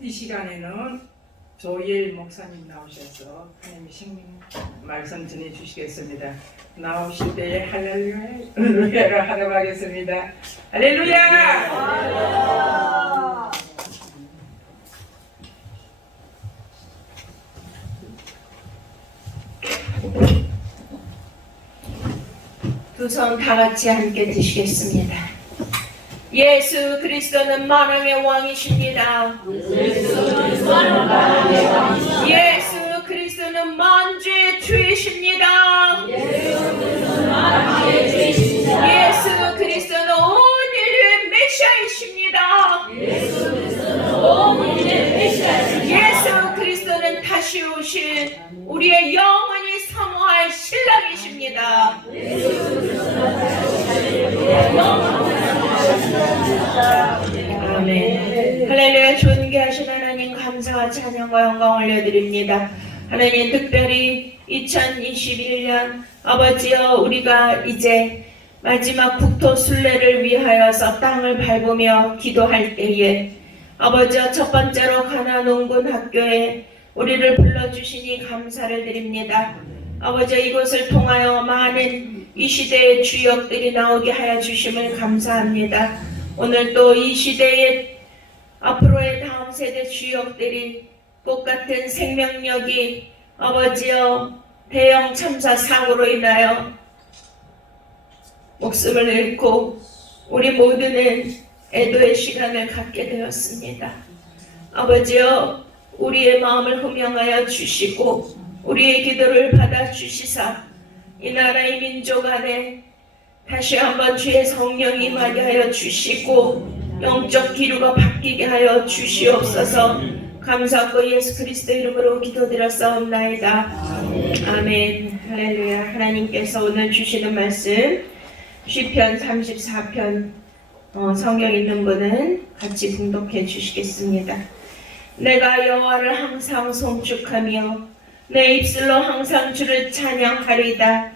이 시간에는 조일 목사님 나오셔서 하나님의 생명 말씀 전해주시겠습니다. 나오실 때에 할렐루야를 하도록 하겠습니다. 할렐루야! 두 손 다 같이 함께 드시겠습니다. 예수 그리스도는 만왕의 왕이십니다. 예수 그리스도는 만주의 주이십니다. 예수 그리스도는 온 인류의 메시아이십니다. 예수 그리스도는 다시 오실 우리의 영원히 사모할 신랑이십니다. 아멘. 할렐루야. 존귀하신 하나님, 감사와 찬양과 영광 올려드립니다. 하나님, 특별히 2021년 아버지여, 우리가 이제 마지막 국토 순례를 위하여서 땅을 밟으며 기도할 때에 아버지여, 첫 번째로 가나안 농군 학교에 우리를 불러주시니 감사를 드립니다. 아버지여, 이곳을 통하여 많은 이 시대의 주역들이 나오게 하여 주심을 감사합니다. 오늘 또 이 시대의 앞으로의 다음 세대 주역들이 똑같은 생명력이 아버지여 대형 참사 사고로 인하여 목숨을 잃고 우리 모두는 애도의 시간을 갖게 되었습니다. 아버지여, 우리의 마음을 호명하여 주시고 우리의 기도를 받아 주시사 이 나라의 민족 안에 다시 한번 주의 성령이 임하게 하여 주시고 영적 기류가 바뀌게 하여 주시옵소서. 감사하고 예수 그리스도 이름으로 기도드렸사옵나이다. 아멘. 할렐루야. 하나님께서 오늘 주시는 말씀 시편 34편 성경 있는 분은 같이 봉독해 주시겠습니다. 내가 여호와를 항상 송축하며 내 입술로 항상 주를 찬양하리이다.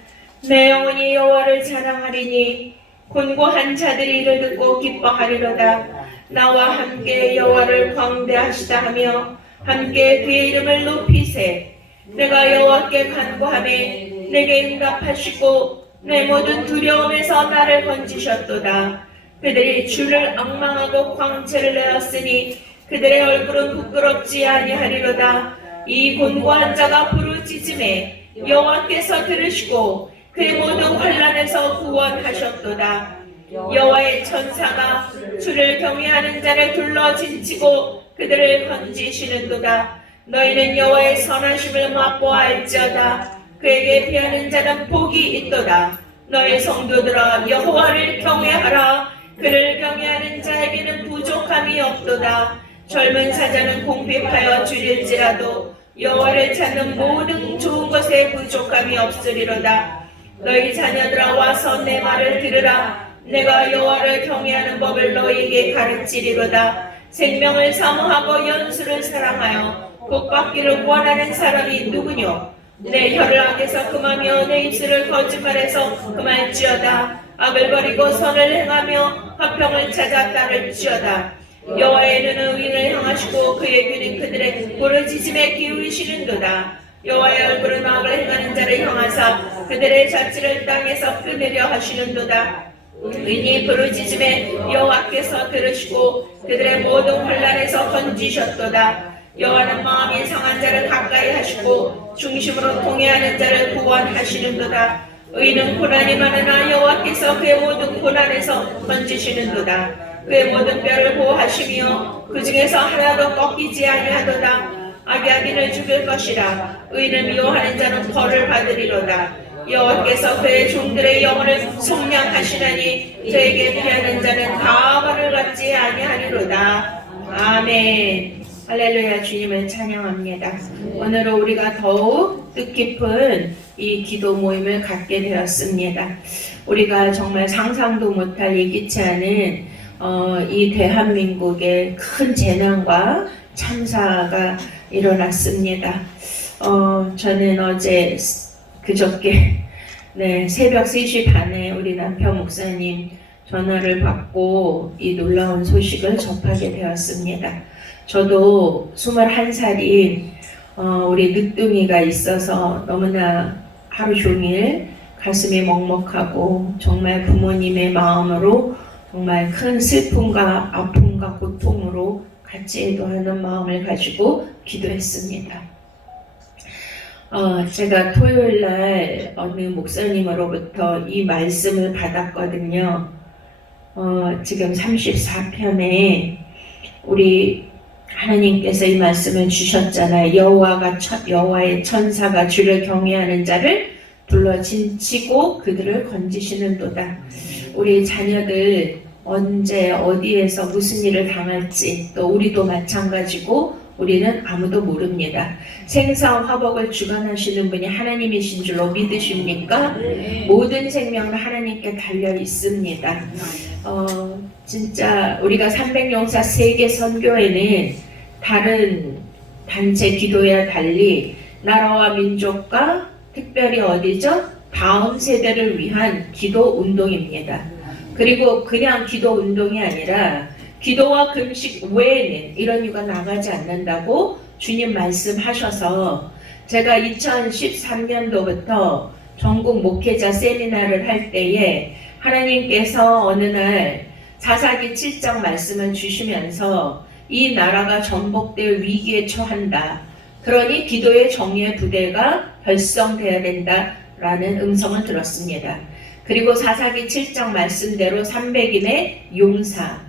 내 영혼이 여호와를 찬양하리니 곤고한 자들이 이를 듣고 기뻐하리로다. 나와 함께 여호와를 광대하시다 하며 함께 그의 이름을 높이세. 내가 여호와께 간구하매 내게 응답하시고 내 모든 두려움에서 나를 건지셨도다. 그들이 주를 앙망하고 광채를 내었으니 그들의 얼굴은 부끄럽지 아니하리로다. 이 곤고한 자가 부르짖음에 여호와께서 들으시고 그의 모든 환난에서 구원하셨도다. 여호와의 천사가 주를 경외하는 자를 둘러 진치고 그들을 건지시는도다. 너희는 여호와의 선하심을 맛보아할지어다. 그에게 피하는 자는 복이 있도다. 너희 성도들아, 여호와를 경외하라. 그를 경외하는 자에게는 부족함이 없도다. 젊은 사자는 공핍하여 줄일지라도 여호와를 찾는 모든 좋은 것에 부족함이 없으리로다. 너희 자녀들아, 와서 내 말을 들으라. 내가 여호와를 경외하는 법을 너희에게 가르치리로다. 생명을 사모하고 연수를 사랑하여 복받기를 원하는 사람이 누구뇨? 내 혀를 악에서 금하며 내 입술을 거짓말해서 금할지어다. 악을 버리고 선을 행하며 화평을 찾아 따를지어다. 여호와의 눈은 의인을 향하시고 그의 귀는 그들의 부르짖음에 기울이시는도다. 여호와의 얼굴은 악을 행하는 자를 향하사 그들의 자취를 땅에서 끊으려 하시는도다. 의인이 부르짖음에 여호와께서 들으시고 그들의 모든 환난에서 건지셨도다. 여호와는 마음이 상한 자를 가까이 하시고 중심으로 통회하는 자를 구원하시는도다. 의인은 고난이 많으나 여호와께서 그의 모든 고난에서 건지시는도다. 그의 모든 뼈를 보호하시며 그 중에서 하나도 꺾이지 아니하도다. 악인을 죽일 것이라. 의인을 미워하는 자는 벌을 받으리로다. 여호와께서 그의 종들의 영혼을 속량하시나니 저에게 피하는 자는 다 벌을 받지 아니하리로다. 아멘. 할렐루야. 주님을 찬양합니다. 오늘은 우리가 더욱 뜻깊은 이 기도 모임을 갖게 되었습니다. 우리가 정말 상상도 못할 예기치 않은 이 대한민국의 큰 재난과 참사가 일어났습니다. 저는 어제 그저께 새벽 3시 반에 우리 남편 목사님 전화를 받고 이 놀라운 소식을 접하게 되었습니다. 저도 21살인 우리 늦둥이가 있어서 너무나 하루 종일 가슴이 먹먹하고 정말 부모님의 마음으로 정말 큰 슬픔과 아픔과 고통으로 같이 애도하는 마음을 가지고 기도했습니다. 제가 토요일 날 어느 목사님으로부터 이 말씀을 받았거든요. 지금 34편에 우리 하나님께서 이 말씀을 주셨잖아요. 여호와의 천사가 주를 경외하는 자를 불러 진치고 그들을 건지시는도다. 우리 자녀들 언제 어디에서 무슨 일을 당할지 또 우리도 마찬가지고 우리는 아무도 모릅니다. 생사와 화복을 주관하시는 분이 하나님이신 줄로 믿으십니까? 모든 생명은 하나님께 달려 있습니다. 진짜 우리가 300용사 세계 선교회는 다른 단체 기도회와 달리 나라와 민족과 특별히 어디죠? 다음 세대를 위한 기도 운동입니다. 그리고 그냥 기도 운동이 아니라 기도와 금식 외에는 이런 이유가 나가지 않는다고 주님 말씀하셔서 제가 2013년도부터 전국 목회자 세미나를 할 때에 하나님께서 어느 날 사사기 7장 말씀을 주시면서 이 나라가 전복될 위기에 처한다. 그러니 기도의 정예 부대가 결성되어야 된다라는 음성을 들었습니다. 그리고 사사기 7장 말씀대로 300인의 용사.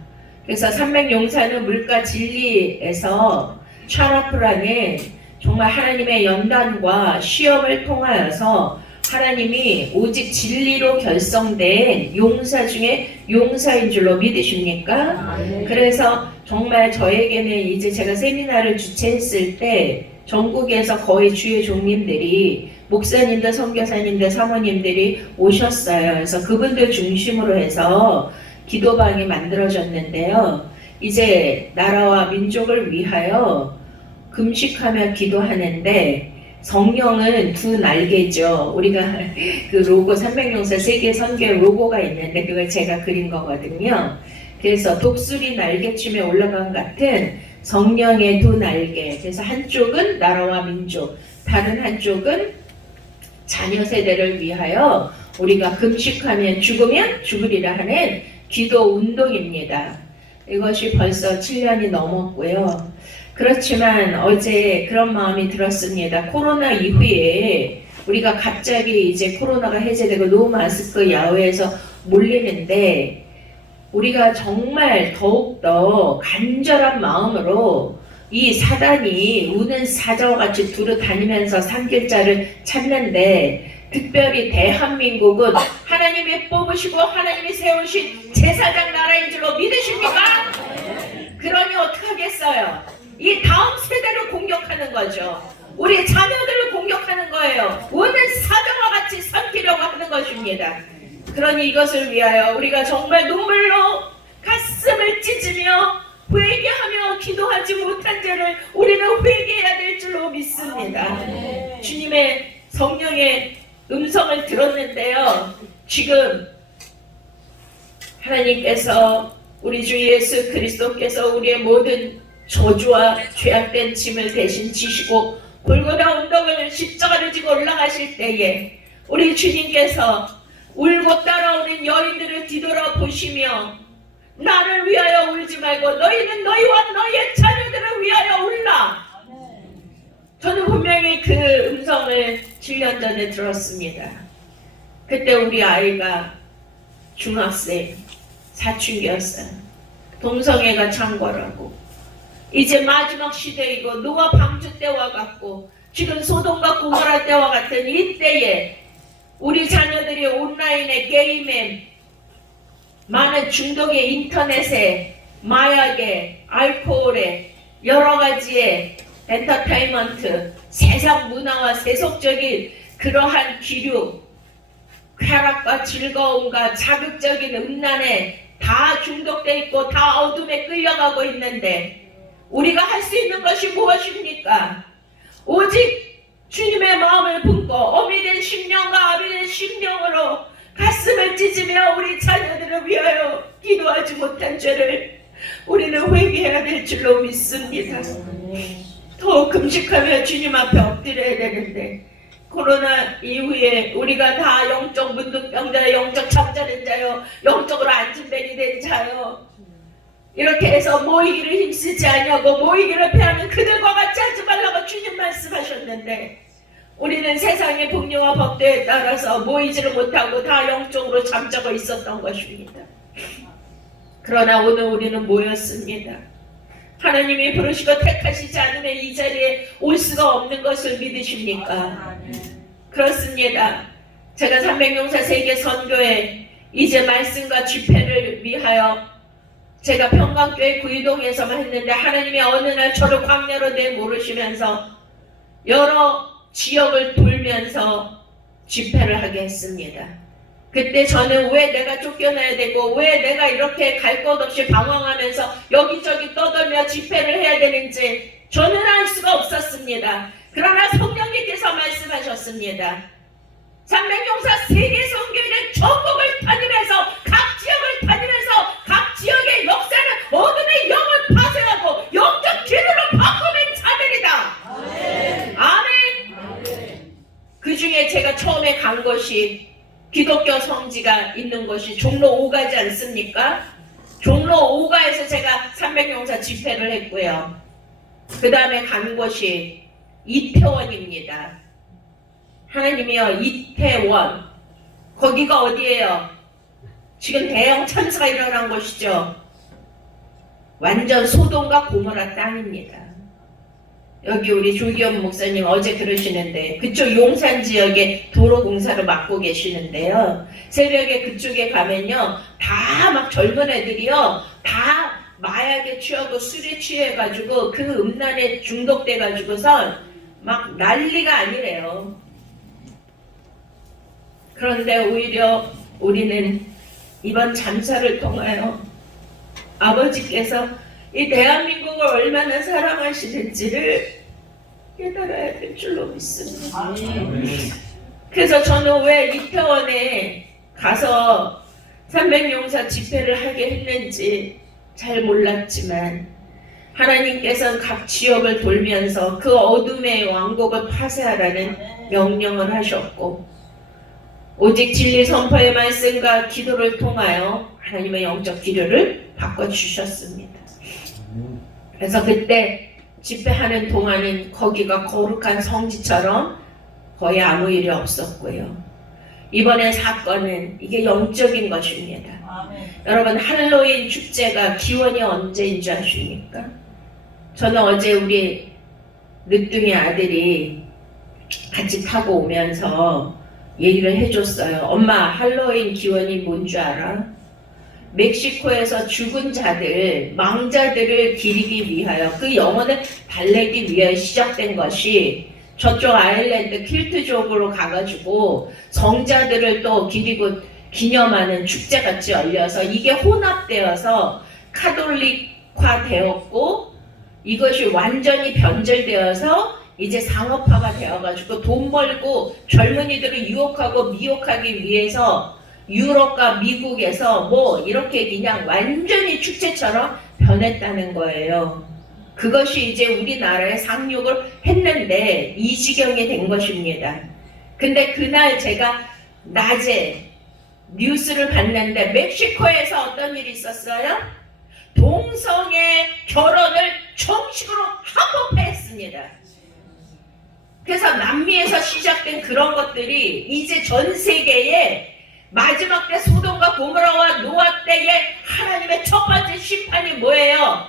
그래서 300용사는 물가 진리에서 샤라프라는 정말 하나님의 연단과 시험을 통하여서 하나님이 오직 진리로 결성된 용사 중에 용사인 줄로 믿으십니까? 그래서 정말 저에게는 이제 제가 세미나를 주최했을 때 전국에서 거의 주의 종님들이 목사님들, 선교사님들, 사모님들이 오셨어요. 그래서 그분들 중심으로 해서 기도방이 만들어졌는데요. 이제 나라와 민족을 위하여 금식하며 기도하는데 성령은 두 날개죠. 우리가 그 로고 300용사 세계 선교 로고가 있는데 그걸 제가 그린 거거든요. 그래서 독수리 날개춤에 올라간 같은 성령의 두 날개. 그래서 한쪽은 나라와 민족, 다른 한쪽은 자녀 세대를 위하여 우리가 금식하면 죽으면 죽으리라 하는 기도 운동입니다. 이것이 벌써 7년이 넘었고요. 그렇지만 어제 그런 마음이 들었습니다. 코로나 이후에 우리가 갑자기 이제 코로나가 해제되고 노 마스크 야외에서 몰리는데 우리가 정말 더욱더 간절한 마음으로 이 사단이 우는 사자와 같이 두루 다니면서 산길자를 찾는데 특별히 대한민국은 하나님이 뽑으시고 하나님이 세우신 제사장 나라인 줄로 믿으십니까? 그러니 어떡하겠어요? 이 다음 세대를 공격하는 거죠. 우리 자녀들을 공격하는 거예요. 우는 사자와 같이 삼키려고 하는 것입니다. 그러니 이것을 위하여 우리가 정말 눈물로 가슴을 찢으며 회개하며 기도하지 못한 죄를 우리는 회개해야 될 줄로 믿습니다. 주님의 성령의 음성을 들었는데요. 지금 하나님께서 우리 주 예수 그리스도께서 우리의 모든 저주와 죄악된 짐을 대신 지시고 골고다 언덕을 십자가를 지고 올라가실 때에 우리 주님께서 울고 따라오는 여인들을 뒤돌아보시며 나를 위하여 울지 말고 너희는 너희와 너희의 자녀들을 위하여 울라. 저는 분명히 그 음성을 7년 전에 들었습니다. 그때 우리 아이가 중학생 사춘기였어요. 동성애가 창궐하고 이제 마지막 시대이고 노아 방주 때와 같고 지금 소돔과 고모라 때와 같은 이때에 우리 자녀들이 온라인에 게임에 많은 중독의 인터넷에 마약에 알코올에 여러 가지의 엔터테인먼트 세상 문화와 세속적인 그러한 기류 쾌락과 즐거움과 자극적인 음란에 다 중독돼 있고 다 어둠에 끌려가고 있는데 우리가 할 수 있는 것이 무엇입니까? 오직 주님의 마음을 품고 어미된 심령과 아비된 심령으로 가슴을 찢으며 우리 자녀들을 위하여 기도하지 못한 죄를 우리는 회개해야 될 줄로 믿습니다. 더 금식하며 주님 앞에 엎드려야 되는데 코로나 이후에 우리가 다 영적 문득병자, 영적 잠자는 자요, 영적으로 안진뱅이 된 자요, 이렇게 해서 모이기를 힘쓰지 않냐고 모이기를 패하는 그들과 같이 하지 말라고 주님 말씀하셨는데 우리는 세상의 법령과 법도에 따라서 모이지를 못하고 다 영적으로 잠자고 있었던 것입니다. 그러나 오늘 우리는 모였습니다. 하나님이 부르시고 택하시지 않으면 이 자리에 올 수가 없는 것을 믿으십니까? 그렇습니다. 제가 300용사 세계 선교회 이제 말씀과 집회를 위하여 제가 평강교회 구이동에서만 했는데 하나님이 어느 날 저를 광야로 내모르시면서 여러 지역을 돌면서 집회를 하게 했습니다. 그때 저는 왜 내가 쫓겨나야 되고 왜 내가 이렇게 갈 것 없이 방황하면서 여기저기 떠돌며 집회를 해야 되는지 저는 알 수가 없었습니다. 그러나 성령님께서 말씀하셨습니다. 300용사 세계 선교회는 전국을 다니면서 각 지역을 다니면서 각 지역의 역사는 어둠의 영을 파쇄하고 영적 기능으로 바꾸는 자들이다. 아멘. 그 중에 제가 처음에 간 것이 기독교 성지가 있는 것이 종로 5가지 않습니까? 종로 5가에서 제가 300용사 집회를 했고요. 그 다음에 간 곳이 이태원입니다. 하나님이여, 이태원. 거기가 어디예요? 지금 대형 참사가 일어난 곳이죠. 완전 소돔과 고모라 땅입니다. 여기 우리 조기현 목사님 어제 그러시는데 그쪽 용산 지역에 도로 공사를 맡고 계시는데요. 새벽에 그쪽에 가면요, 다 막 젊은 애들이요, 다 마약에 취하고 술에 취해가지고 그 음란에 중독돼가지고선 막 난리가 아니래요. 그런데 오히려 우리는 이번 참사를 통하여 아버지께서 이 대한민국을 얼마나 사랑하시는지를 깨달아야 될 줄로 믿습니다. 그래서 저는 왜 이태원에 가서 300용사 집회를 하게 했는지 잘 몰랐지만 하나님께서는 각 지역을 돌면서 그 어둠의 왕국을 파쇄하라는 명령을 하셨고 오직 진리 선포의 말씀과 기도를 통하여 하나님의 영적 기류를 바꿔주셨습니다. 그래서 그때 집회하는 동안은 거기가 거룩한 성지처럼 거의 아무 일이 없었고요. 이번에 사건은 이게 영적인 것입니다. 아멘. 여러분, 할로윈 축제가 기원이 언제인 줄 아십니까? 저는 어제 우리 늦둥이 아들이 같이 타고 오면서 얘기를 해줬어요. 엄마, 할로윈 기원이 뭔 줄 알아? 멕시코에서 죽은 자들, 망자들을 기리기 위하여, 그 영혼을 달래기 위하여 시작된 것이 저쪽 아일랜드 킬트족으로 가가지고 성자들을 또 기리고 기념하는 축제같이 열려서 이게 혼합되어서 카톨릭화 되었고 이것이 완전히 변절되어서 이제 상업화가 되어가지고 돈 벌고 젊은이들을 유혹하고 미혹하기 위해서 유럽과 미국에서 뭐 이렇게 그냥 완전히 축제처럼 변했다는 거예요. 그것이 이제 우리나라에 상륙을 했는데 이 지경이 된 것입니다. 근데 그날 제가 낮에 뉴스를 봤는데 멕시코에서 어떤 일이 있었어요? 동성애 결혼을 정식으로 합법화했습니다. 그래서 남미에서 시작된 그런 것들이 이제 전 세계에 마지막 때 소돔과 고모라와 노아 때에 하나님의 첫 번째 심판이 뭐예요?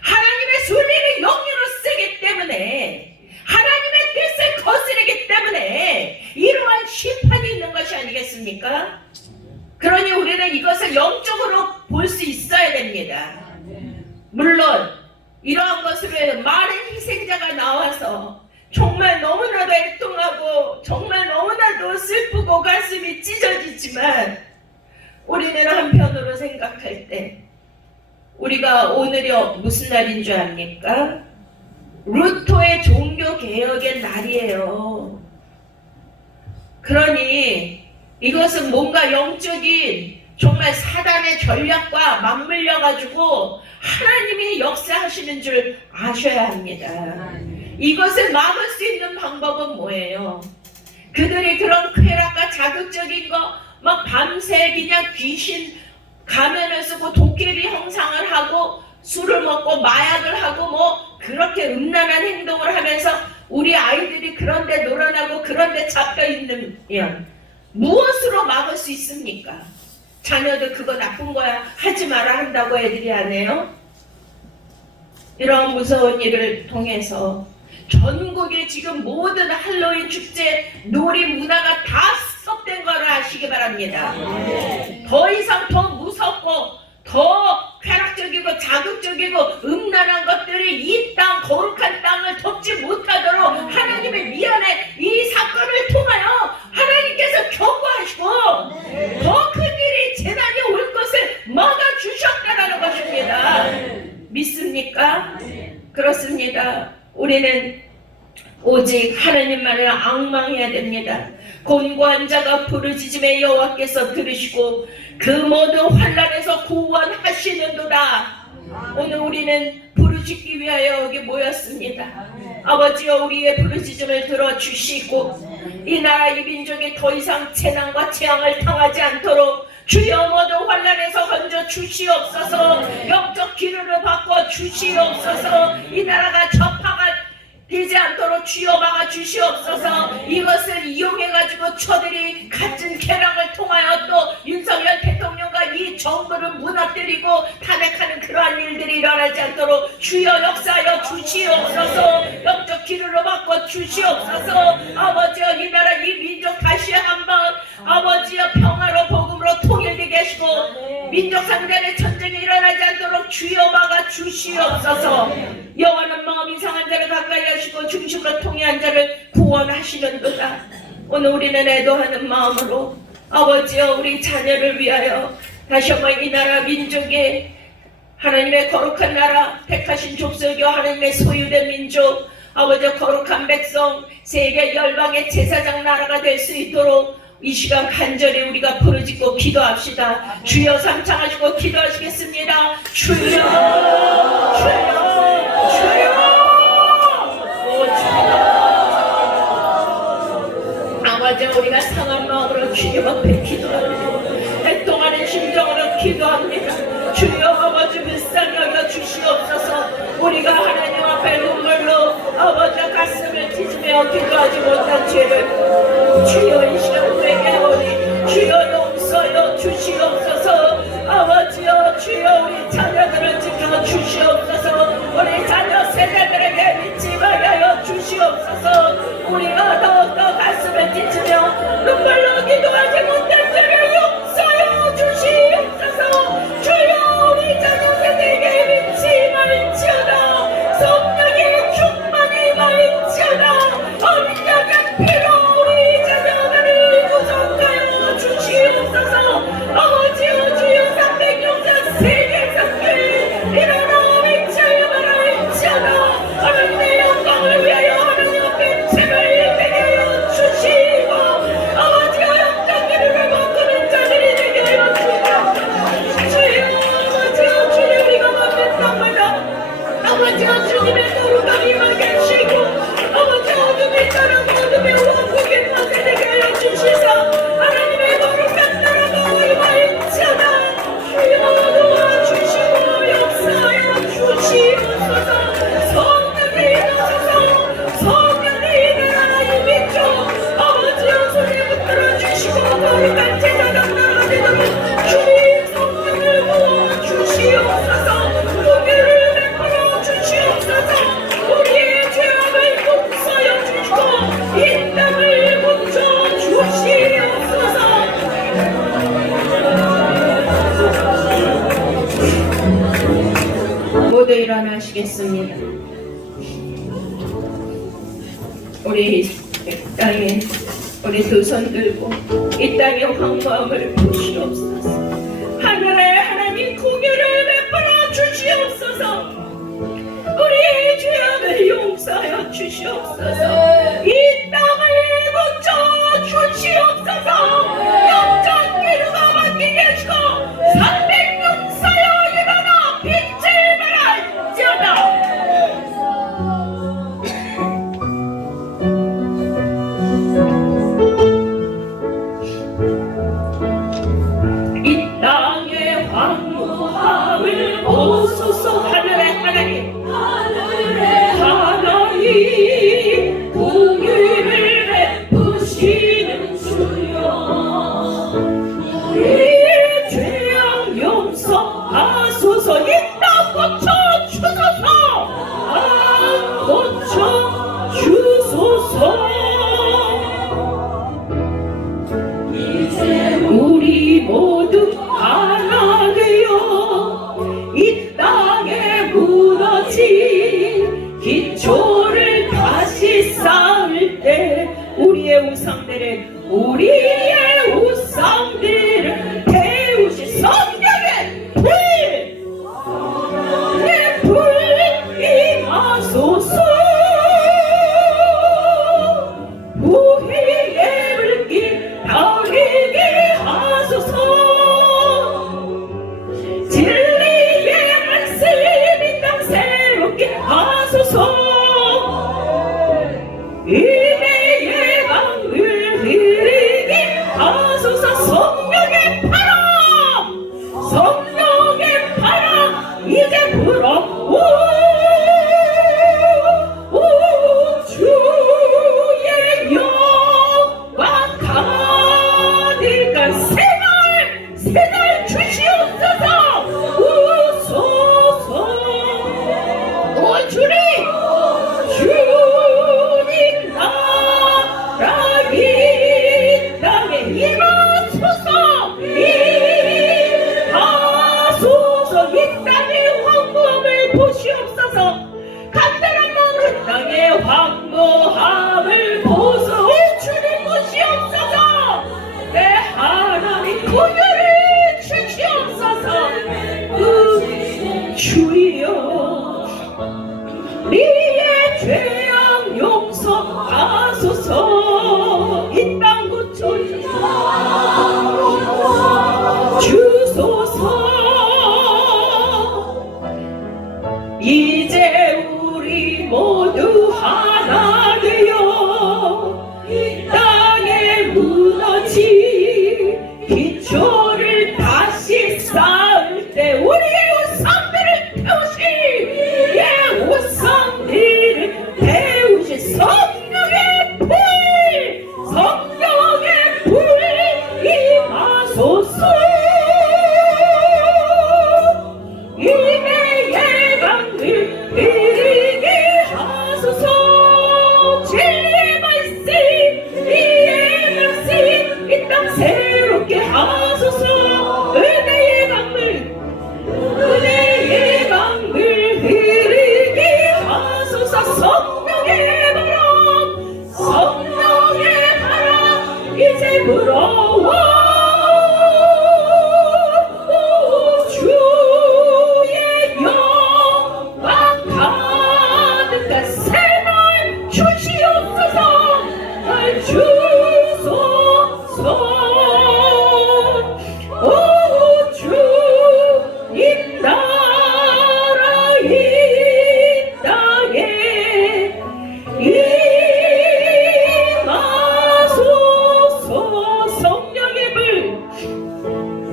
하나님의 순리를 영리로 쓰기 때문에 하나님의 뜻을 거스르기 때문에 이러한 심판이 있는 것이 아니겠습니까? 그러니 우리는 이것을 영적으로 볼 수 있어야 됩니다. 물론 이러한 것으로 많은 희생자가 나와서 정말 너무나도 애통하고 정말 너무나도 슬프고 가슴이 찢어지지만 우리는 한편으로 생각할 때 우리가 오늘이 무슨 날인 줄 압니까? 루터의 종교개혁의 날이에요. 그러니 이것은 뭔가 영적인 정말 사단의 전략과 맞물려 가지고 하나님이 역사하시는 줄 아셔야 합니다. 이것을 막을 수 있는 방법은 뭐예요? 그들이 그런 쾌락과 자극적인 거 막 밤새 그냥 귀신 가면을 쓰고 도깨비 형상을 하고 술을 먹고 마약을 하고 뭐 그렇게 음란한 행동을 하면서 우리 아이들이 그런데 놀아나고 그런데 잡혀 있으면 무엇으로 막을 수 있습니까? 자녀들 그거 나쁜 거야 하지 마라 한다고 애들이 안 해요? 이런 무서운 일을 통해서 전국에 지금 모든 할로윈 축제 놀이 문화가 다 스톱된 거를 아시기 바랍니다. 더 이상 더 무섭고 더 쾌락적이고 자극적이고 음란한 것들이 이 땅 거룩한 땅을 덮지 못하도록 하나님의 미연에 이 사건을 통하여 하나님께서 경고하시고 더 큰 일이 재난이 올 것을 막아주셨다라는 것입니다. 믿습니까? 그렇습니다. 우리는 오직 하나님만을 앙망해야 됩니다. 곤고한 자가 부르짖음에 여호와께서 들으시고 그 모든 환난에서 구원하시는도다. 오늘 우리는 부르짖기 위하여 여기 모였습니다. 아버지여 우리의 부르짖음을 들어주시고 이 나라 이 민족이 더 이상 재난과 재앙을 당하지 않도록 주여 모든 환난에서 건져 주시옵소서. 영적 기름을 바꿔 주시옵소서. 이 나라가 저파가 되지 않도록 주여 막아 주시옵소서. 이것을 이용해가지고 저들이 갖은 쾌락을 통하여 또 윤석열 대통령과 이 정부를 무너뜨리고 탄핵하는 그러한 일들이 일어나지 않도록 주여 역사하여 주시옵소서. 영적 기름으로 바꿔 주시옵소서. 아버지여 이 나라 이 민족 다시 한번 아버지여 평화로 복음으로 통일되게 하시고 민족 상대의 전쟁이 일어나지 않도록 주여 막아 주시옵소서. 여호와는 마음 이상한 자를 가까이 하시고 중심으로 통해한 자를 구원하시는도다. 오늘 우리는 애도하는 마음으로 아버지여 우리 자녀를 위하여 다시 한번 이 나라 민족의 하나님의 거룩한 나라 택하신 족속이요 하나님의 소유된 민족 아버지여 거룩한 백성 세계 열방의 제사장 나라가 될 수 있도록 이 시간 간절히 우리가 부르짖고 기도합시다. 주여 삼창하시고 기도하시겠습니다. 주여 주여 주여 아버지 우리가 상한 마음으로 주님 앞에 기도합니다. 애통하는 심정으로 기도합니다. 주여 아버지 불쌍히 여겨 주시옵소서. 우리가 하나님 앞에 눈물로 아버지 가슴을 찢으며 기도하지 못한 죄를 주여 이 시간 회개하오니 주여 용서여 주시옵소서. 아버지여 주여 우리 자녀들을 지켜 주시옵소서. 우리 자녀 세대들에게 믿지마게 하여 주시옵소서. 우리가 더욱더 가슴을 찢으며 눈물로 기도하지 못한 죄를 용서여 주시옵소서. 주여 우리 자녀 세대에게 믿지 말지어다. 성령의 충만이 말지어다. 언약의 피로 우리 자녀들을 구속하여 주시옵소서. 아버지여 주여 300용자 세계 선교에 일어나 외쳐야 말할지어다. 하나님의 영광을 위하여 하나님 앞에 책을 되게 하여 주시고 아버지여 영적 기름을 먹는 자들이 되게 하여 주시고 주여 아버지여 주여 우리가 받는 땅마다 아버지여 주님의 거룩함 임하게 하시고 아버지여 어둠이 떠나고 어둠의 왕국의 맛에 되게 하여 주시사 하나님의 거룩한 나라가 임할지어다. 주여 도와주시고 역사하여 주시옵소서. 성령이 임하소서. 성령이 이 나라 이 민족 아버지여 손에 붙들어 주시고 거룩한 제사장 나라가 되도록 주님 성령을 부어 주시옵소서. 공유를 베풀어 주시옵소서. 우리의 죄악을 용서하여 주시고 이 땅을 고쳐 주시옵소서. 모두 일어나시겠습니다. 우리 땅에 우리 두 손 들고 이 땅의 황무함을 보시옵소서. 하늘의 하나님 공유를 베풀어 주시옵소서. 우리의 죄악을 용서하여 주시옵소서. 이 땅을 고쳐 주시옵소서. 영적 기름과 맡기게 하시고 기초를 다시 쌓을 때 우리의 우상들을 태우신 성령의 불 임하소서. 후회의 불길 타오르게 하소서. 진리의 말씀 이 땅 새롭게 하소서. 은혜의 강을 흐르게 하소서. 성령의 바람 이제 불어오. 주의 영광 가득한 새날 주시옵소서. 우소서. 오 주님 나라 이 땅에 임하소서. 임하소서. 이 땅의 황무함을 보시옵소서. 간단한 마음으로 땅의 황무함을 보소. 주님 보시옵소서. 내 하나님 구별을 주시옵소서. 주여 우리의 죄악 용서하소서. 이 땅 고쳐주소서. 이제 우리 모두 하나 되어 이 땅에 무너진 기초를 다시 쌓을 때 우리의 우상들을 태우신 성령의 불 임하소서. 은혜의 강을 흐르게 하소서. 진리의 말씀 이 땅 새롭게 하소서. 은혜의 강을 흐르게 하소서. 성령의 바람 이제 불어와. 주의 영광 가득한 새날 주시옵소서. 주소서. 오 주님 나라 이 땅에 임하소서.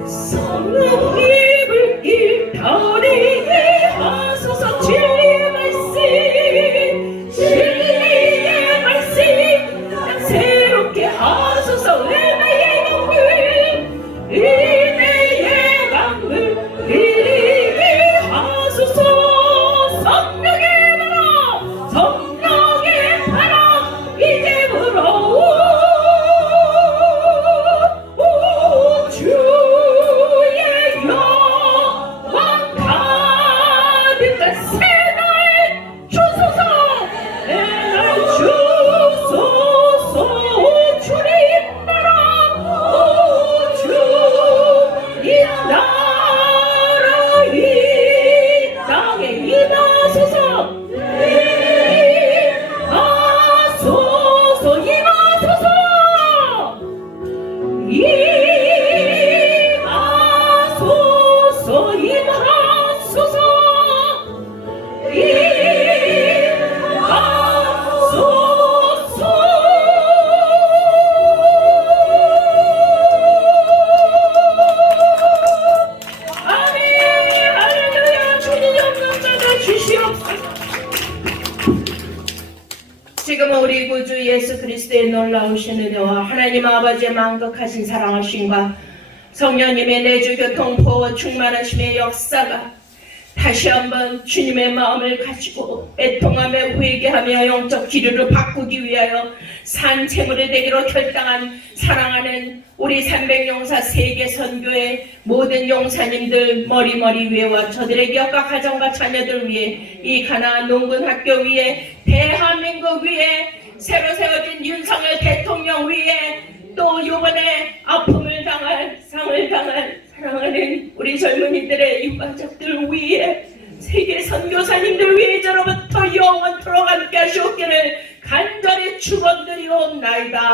성령의 불길 타오르게 하소서. 진리의 말씀 새롭게 하소서. 은혜의 강물 흐르게 하소서. 성령의 바람 이제 불어오. 주의 영광 가득한 새날 주소서. 내날 주소서. 주님 나라 주님 나라 이 땅에 임하소서. 임하소서. 아멘. 할렐루야. 주님 영광받아 주시옵소서. 지금은 우리 구주 예수 그리스도의 놀라우신 은혜와 하나님 아버지의 만극하신 사랑하심과 성령님의 내주 교통포와 충만하심의 역사가 다시 한번 주님의 마음을 가지고 애통하며 회개하며 영적 기류를 바꾸기 위하여 산채물이 되기로 결정한 사랑하는 우리 300용사 세계선교의 모든 용사님들 머리머리 위에와 저들의 기업과 가정과 자녀들 위해 이 가나안 농군학교 위에 대한민국 위에 새로 세워진 윤석열 대통령 위에 또 요번에 아픔을 당할 상을 당할 사랑하는 우리 젊은이들의 유가족들 위에 세계 선교사님들 위해 저로부터 영원토록 함께 하시옵기를 간절히 축원드리옵나이다.